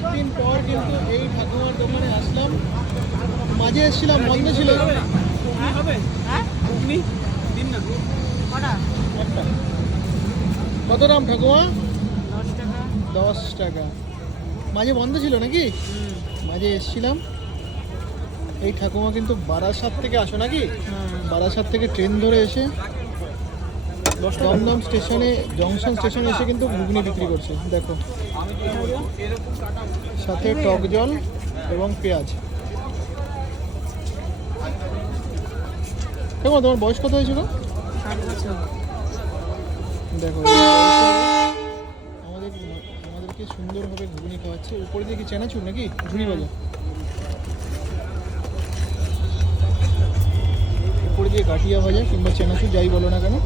অনেক দিন পর কিন্তু এই ঠাকুমার দোকানে আসলাম। মাঝে এসেছিলাম, বন্ধ ছিল। একটা কত দাম ঠাকুমা? 10 টাকা। মাঝে বন্ধ ছিল নাকি? মাঝে এসেছিলাম। এই ঠাকুমা কিন্তু বারাসাত থেকে আসো নাকি? বারাসাত থেকে ট্রেন ধরে এসে দমদম স্টেশনে, জংশন স্টেশনে এসে কিন্তু ঘুগনি বিক্রি করছে। দেখো, সাথে টক জল এবং পেঁয়াজ। কেমন তোমার বয়স কত হয়েছিল? দেখো আমাদেরকে সুন্দরভাবে ঘুগনি খাওয়াচ্ছে। উপরে দিয়ে কি চেনাচুর নাকি ঝুড়ি ভাজা? উপরে দিয়ে গাঠিয়া ভাজা কিংবা চেনাচুর যাই বলো না কেন।